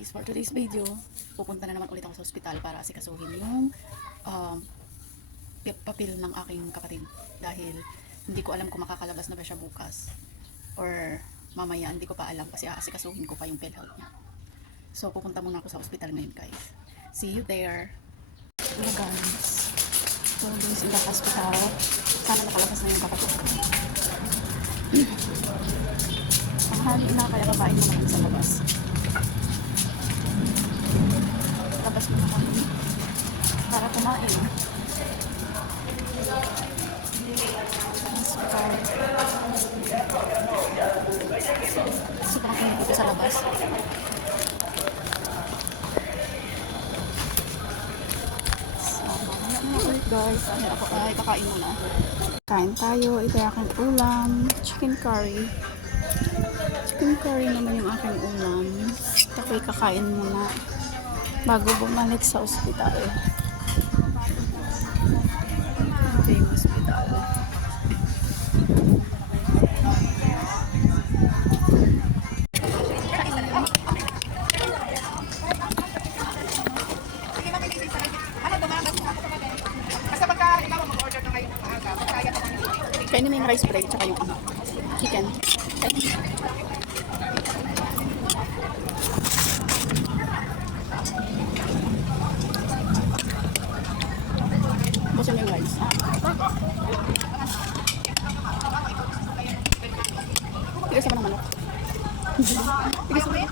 guys, for today's video, pupunta na naman ulit ako sa ospital para asikasuhin yung papel ng aking kapatid. Dahil hindi ko alam kung makakalabas na ba siya bukas or mamaya, hindi ko pa alam kasi asikasuhin ko pa yung PhilHealth niya. So pupunta muna ako sa ospital ngayon guys. See you there. Hello guys. So guys, in the hospital. Sana nakalabas na yung kapatid ko. Ang hali na kaya babae mo naman sa labas. Labas mo na kami para kumain. Sobrang init dito sa labas. So, mamaya na ulit guys. Ako ay kakain muna. Kain tayo. Ito yung aking ulam. Chicken curry. Chicken curry naman yung aking ulam. Ako'y kakain muna bago bumalik sa ospital. Ito yung ospital. Kainin mo yung rice bread tsaka yung chicken. Okay. Busin yung rice. Tigas naman ng manok. Tigas naman.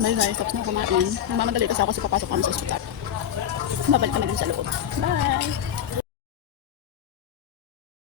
Bye guys, tapos na kumain. Nagmamadali kasi ako kasi papasok kami sa ospital. Babalik kami dun sa loob. Bye!